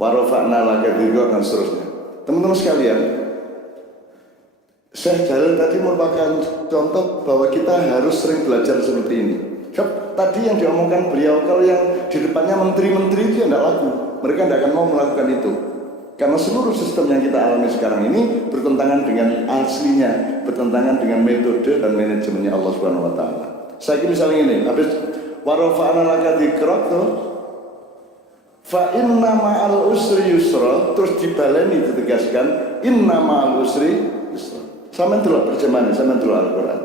warofa'na laka dzikra dan seterusnya. Teman-teman sekalian, Syekh Jalil tadi merupakan contoh bahwa kita harus sering belajar seperti ini. Tadi yang diomongkan beliau, kalau yang di depannya menteri-menteri itu tidak laku, mereka tidak akan mau melakukan itu. Karena seluruh sistem yang kita alami sekarang ini bertentangan dengan aslinya, bertentangan dengan metode dan manajemennya Allah Subhanahu wa taala. Saya misalnya ini, habis warafa'na laka dzikrak fa inna ma'al usri yusra, terus dibaleni ditegaskan inna ma'al usri yusra. Sama dulu terjemahannya, sama dulu Al-Quran.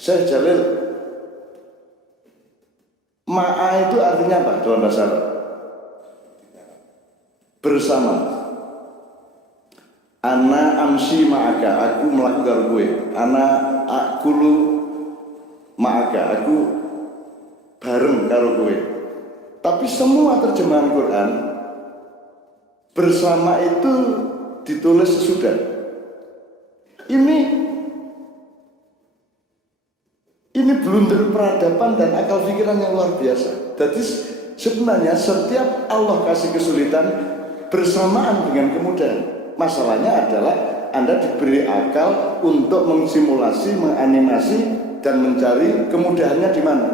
Syekh Jalil, ma'a itu artinya apa dalam bahasa Arab? Bersama. Ana amsi ma'aka, aku melakukan gue. Ana akulu ma'aka, aku bareng karo gue. Tapi semua terjemahan Quran bersama itu ditulis sesudah. Ini blunder peradaban dan akal pikiran yang luar biasa. Jadi sebenarnya setiap Allah kasih kesulitan bersamaan dengan kemudahan. Masalahnya adalah Anda diberi akal untuk mensimulasi, menganimasi dan mencari kemudahannya di mana.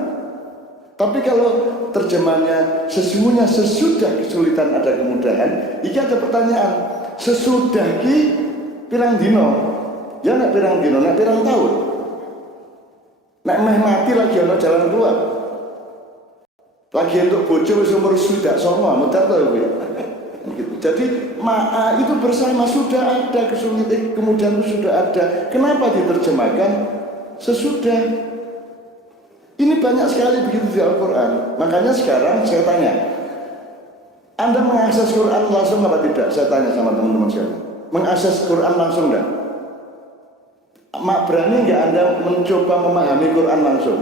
Tapi kalau terjemahnya sesungguhnya sesudah kesulitan ada kemudahan, ini ada pertanyaan, sesudah ki pirang dino? Ya nek pirang dino, nek pirang tahun. Nek meh mati lagi ana jalan keluar. Lagi untuk bojo wis umur sudah songo, mudah to kowe. Gitu. Jadi ma'a itu bersama, sudah ada kesulitan, kemudian sudah ada. Kenapa diterjemahkan sesudah? Ini banyak sekali begitu di Al-Quran. Makanya sekarang saya tanya, Anda mengakses Quran langsung apa tidak? Saya tanya sama teman-teman sekalian. Mengakses Quran langsung enggak? Berani nggak Anda mencoba memahami Quran langsung?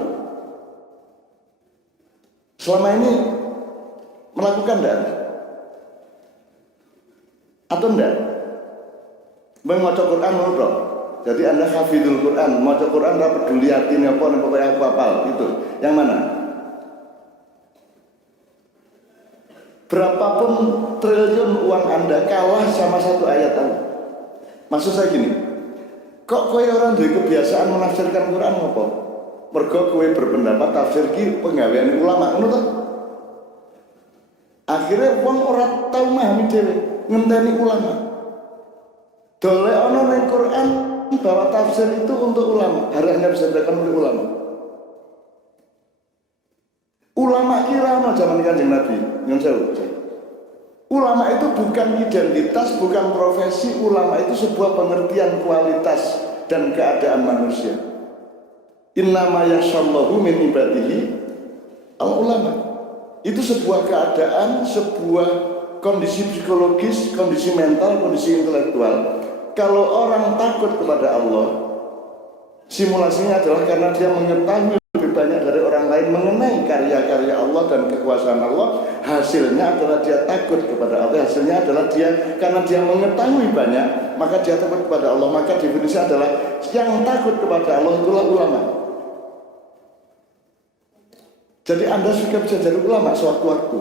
Selama ini melakukan enggak? Atau enggak? Membaca Quran menurut. Jadi Anda hafidul Quran, membaca Quran enggak peduli artinya apa, pokoknya aku hafal itu. Yang mana? Berapapun triliun uang Anda kalah sama satu ayat Allah. Maksud saya gini, kok kowe orang dari kebiasaan menafsirkan Quran apa? Mergo kowe berpendapat tafsir ki penggawean ulama ngono to. Akhirnya wong ora tau memahami dhewe, ngenteni ulama. Dole ana ning Quran bahwa tafsir itu untuk ulama, hanya bisa dilakukan oleh ulama. Ulama kira ana zaman Kanjeng Nabi, nyun sewu. Ulama itu bukan identitas, bukan profesi. Ulama itu sebuah pengertian kualitas dan keadaan manusia. Innama yasyallahu min ibadihi al-ulama. Itu sebuah keadaan, sebuah kondisi psikologis, kondisi mental, kondisi intelektual. Kalau orang takut kepada Allah, simulasinya adalah karena dia mengetahui lebih banyak dari orang lain mengenai karya-karya Allah dan kekuasaan Allah. Hasilnya adalah dia takut kepada Allah. Hasilnya adalah dia, karena dia mengetahui banyak, maka dia takut kepada Allah. Maka definisi adalah yang takut kepada Allah itulah ulama. Jadi Anda juga bisa jadi ulama sewaktu-waktu.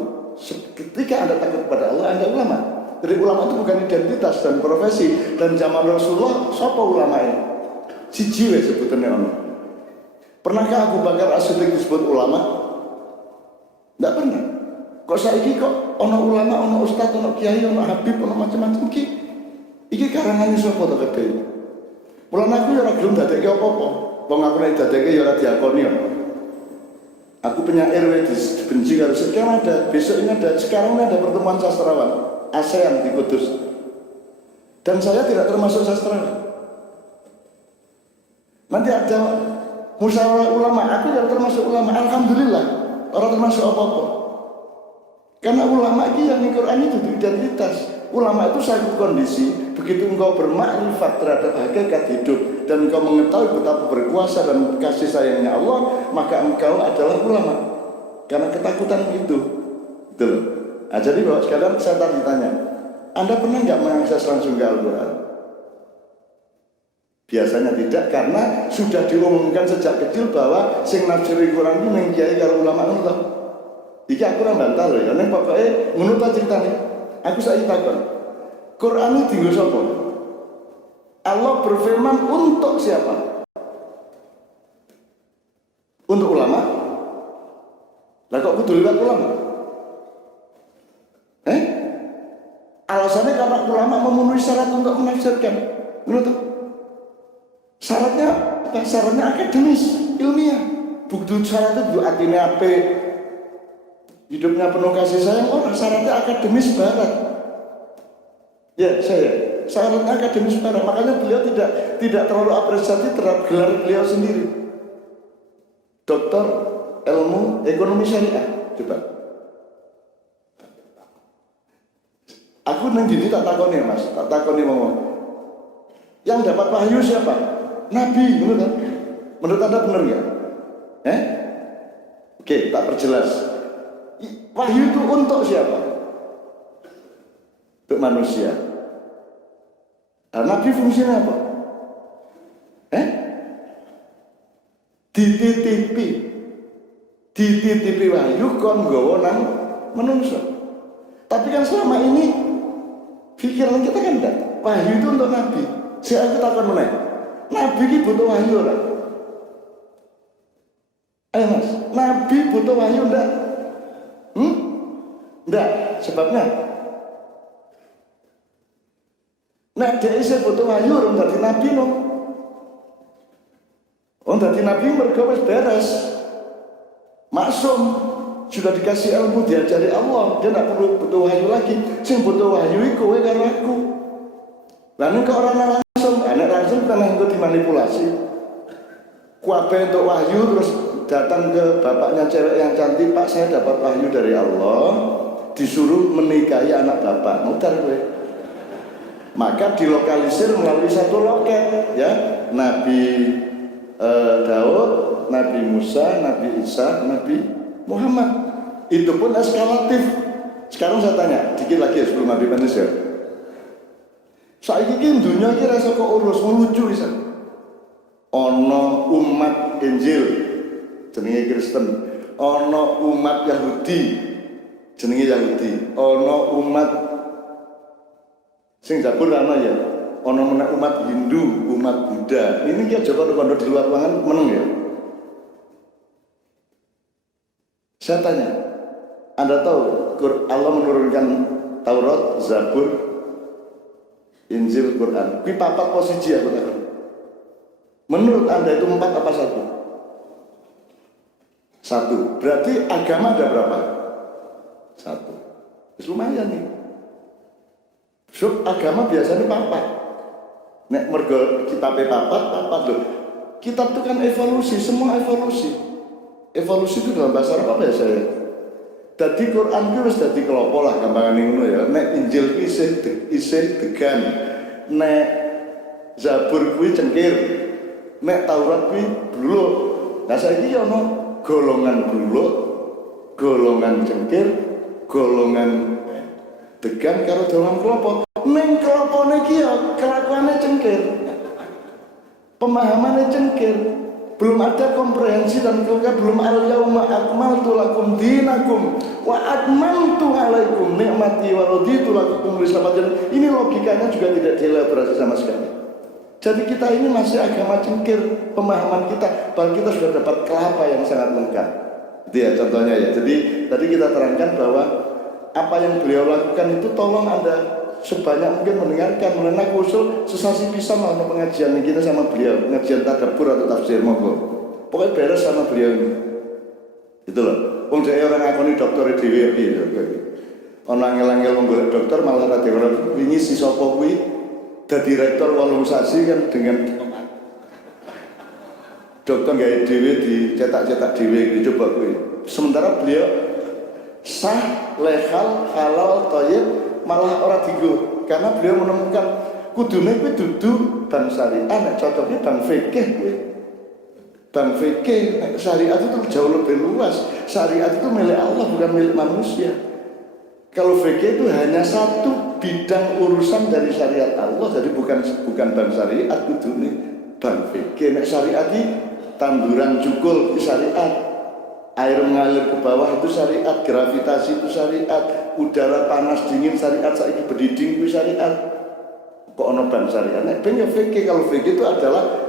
Ketika Anda takut kepada Allah, Anda ulama. Jadi ulama itu bukan identitas dan profesi. Dan zaman Rasulullah, siapa ulama ini? Siji wae sebutannya ono. Pernahkah Abu Bakar As-Siddiq disebut ulama? Tidak pernah. Kok saiki kok ono ulama, ono ustaz, ono kiai, ono habib, ono macam-macam iki. Iki karangane sapa to kabeh? Mulane aku ya ora gelem dadekke apa-apa. Wong aku nek dadekke ya ora diakoni kok. Aku penyair wis dibenci karo sekarang ada, besok ini ada, sekarang ini ada pertemuan sastrawan ASEAN di Kudus. Dan saya tidak termasuk sastrawan. Nanti ada musyawarah ulama, aku tidak termasuk ulama. Alhamdulillah, orang termasuk apa-apa. Karena ulama ini yang di Quran itu identitas. Ulama itu satu kondisi, begitu engkau bermakrifat terhadap hakikat hidup dan engkau mengetahui betapa berkuasa dan kasih sayangnya Allah, maka engkau adalah ulama. Karena ketakutan itu. Betul. Nah, jadi bahwa sekalian saya tadi tanya, Anda pernah nggak mengakses langsung ke Al-Quran? Biasanya tidak, karena sudah diumumkan sejak kecil bahwa sing nafsiri Quran itu neng kiai kalau ulama itu. Iki aku ora bantah lho ya, nek pokoke ngono ta ceritane. Aku saiki takon. Quran iki dienggo sapa? Allah berfirman untuk siapa? Untuk ulama? Lah kok kudu liwat ulama? Alasannya karena ulama memenuhi syarat untuk menafsirkan. Menurut syaratnya apa? Syaratnya akademis, ilmiah. Bukti syaratnya juga artinya apa? Hidupnya penuh kasih sayang, orang syaratnya akademis barat. Ya, syaratnya akademis barat. Makanya beliau tidak terlalu apresiatif terhadap gelar beliau sendiri. Doktor ilmu ekonomi syariah. Coba. Aku nang gini tak takoni ya Mas, tak takoni ngomong. Yang dapat wahyu siapa? Nabi, benar kan? Menurut Anda benar nggak? Oke, tak perjelas. Wahyu itu untuk siapa? Untuk manusia. Nah, Nabi fungsinya apa? Dititipi wahyu kon nggawa nang menungso. Tapi kan selama ini pikiran kita kan enggak. Wahyu itu untuk Nabi. Saya aku takon meneh. Nabi ini butuh wahyu ora? Ayo Mas, Nabi butuh wahyu enggak? Enggak, sebabnya nek dia isih butuh wahyu orang dadi nabi no. Orang dadi nabi mergo wis beres. Maksum, sudah dikasih ilmu, diajari Allah, dia tidak perlu butuh wahyu lagi. Sing butuh wahyu itu kowe karo aku. Lalu ke orang langsung kan yang dimanipulasi. Kuabe untuk wahyu terus datang ke bapaknya cewek yang cantik, Pak saya dapat wahyu dari Allah, disuruh menikahi anak bapak. Mutar gue. Maka dilokalisir melalui satu loket, ya Nabi Daud, Nabi Musa, Nabi Isa, Nabi Muhammad. Itu pun eskalatif. Sekarang saya tanya, dikit lagi ya sebelum Nabi Manusia. Saiki iki dunia iki rasa kok urus lucu bisa. Ono umat Injil jenenge Kristen, ono umat Yahudi jenenge Yahudi, ono umat sing Zabur ana ya. Ono umat Hindu, umat Buddha. Ini dia Joko Kondo di luar ruangan meneng ya. Saya tanya, Anda tahu Allah menurunkan Taurat, Zabur, Injil, Quran. Kui papat posisi aku takon. Menurut Anda itu 4 apa 1? 1. Berarti agama ada berapa? 1. Lumayan nih. So, agama biasanya papat. Nek mergo kitabe papat loh. Kitab itu kan evolusi, semua evolusi. Evolusi itu dalam bahasa Arab apa ya saya? Dadi Quran itu wis dadi kelompok lah gampangane ngono ya. Nek Injil ku isih degan. Nek Zabur kuwi cengkir. Nek Taurat kuwi bluluk. Nah saiki ya ono golongan bluluk, golongan cengkir, golongan degan karo dalam kelompok. Ning kelompokne iki ya kelakuane cengkir. Pemahamannya cengkir. Belum ada komprehensi dan belum al-yauma akmaltu lakum dinakum wa atmamtu alaikum ni'mati wa raditu lakum Islam. Ini logikanya juga tidak dielaborasi sama sekali. Jadi kita ini masih agama cengkir pemahaman kita, bahkan kita sudah dapat kelapa yang sangat lengkap. Itu ya contohnya ya. Jadi tadi kita terangkan bahwa apa yang beliau lakukan itu tolong Anda sebanyak mungkin mendengarkan, mengenai usul sesasi pisan mau pengajian kita sama beliau, pengajian tadabbur atau tafsir monggo. Pokoknya beres sama beliau ini. Itu loh. Wong dhewe orang ngakoni dokter dhewe piye. Ana angel-angel wong golek dokter malah tadi orang wingi si sapa kuwi dadi rektor walung sasi kan dengan dokter gawe dhewe dicetak-cetak dhewe coba kuwi. Sementara beliau sah, legal, halal, thayyib malah orang tigo karena beliau menemukan kudune kuwi dudu bang syariah, nek cocoknya bang fikih kuwi. Bang fikih syariat itu jauh lebih luas. Syariat itu milik Allah bukan milik manusia. Kalau fikih itu hanya satu bidang urusan dari syariat Allah, jadi bukan bang syariat kudune bang fikih. Nek syariat iki tanduran cukul di syariat. air mengalir ke bawah itu syariat, gravitasi itu syariat, udara panas dingin syariat, saiki berdiding itu syariat. Kok ono bang syariat? Nek ben ya fikih. Kalau fikih itu adalah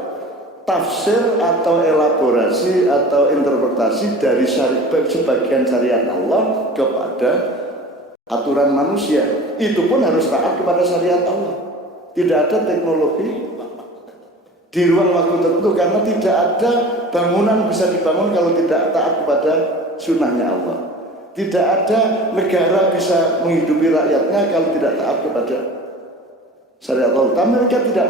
tafsir atau elaborasi atau interpretasi dari sebagian syariat Allah kepada aturan manusia. Itu pun harus taat kepada syariat Allah. Tidak ada teknologi di ruang waktu tertentu, karena tidak ada bangunan bisa dibangun kalau tidak taat kepada sunnahnya Allah. Tidak ada negara bisa menghidupi rakyatnya kalau tidak taat kepada syariat Allah. Tapi mereka tidak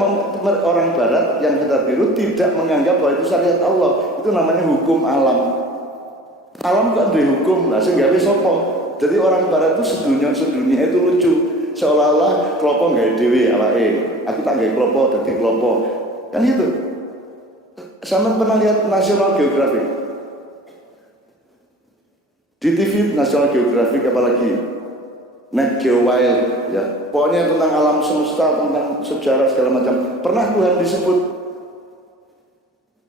orang barat yang kita tiru tidak menganggap bahwa itu syariat Allah. Itu namanya hukum alam. Alam kok dihukum lah sehingga sopo. Jadi orang barat itu sedunia itu lucu. Seolah-olah kelopo nggak dewi awake. Aku tak nggak kelopo, jadi kelopo. Kan itu. Sama pernah lihat National Geographic di TV National Geographic, apalagi Net Geo Wild, ya. Pokoknya tentang alam semesta, tentang sejarah segala macam. Pernah Tuhan disebut?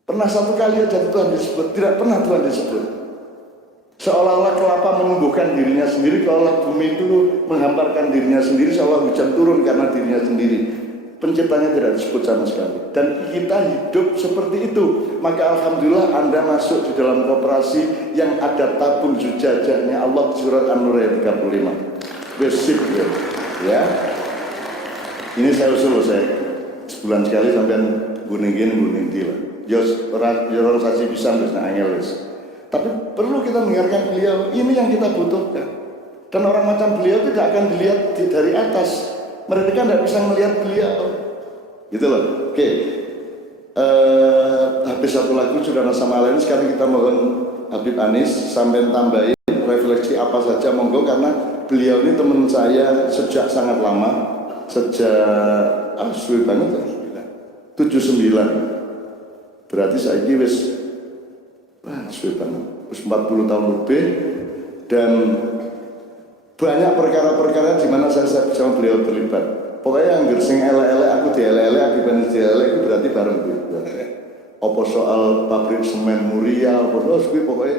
Pernah satu kali aja Tuhan disebut? Tidak pernah Tuhan disebut. Seolah-olah kelapa menumbuhkan dirinya sendiri, seolah bumi itu menghamparkan dirinya sendiri, seolah hujan turun karena dirinya sendiri. Penciptanya tidak disebut sama sekali. Dan kita hidup seperti itu. Maka alhamdulillah Anda masuk di dalam koperasi yang ada tabung zujajahnya Allah, surat An-Nur ayat 35. Basic ya. Ini saya usul saya sebulan sekali sampai guning dia. Jos orang saksi bisa bisa angel. Tapi perlu kita mendengarkan beliau. Ini yang kita butuhkan. Dan orang macam beliau tidak akan dilihat dari atas. Mereka tidak bisa melihat beliau. Gitu loh. Oke. Habis satu lagu sudah sama lain. Sekarang kita mohon Habib Anis sampai tambahin refleksi apa saja, monggo, karena beliau ini teman saya sejak sangat lama. Sejak suwe banget 79. Berarti saya ini wis suwe banget. Wis 40 tahun lebih, dan banyak perkara-perkara di mana saya sama beliau terlibat. Pokoknya yang sing elek-elek aku dielek-elek, aku ben dielek itu berarti bareng gue. Apa soal pabrik semen Muria, apa terus pokoknya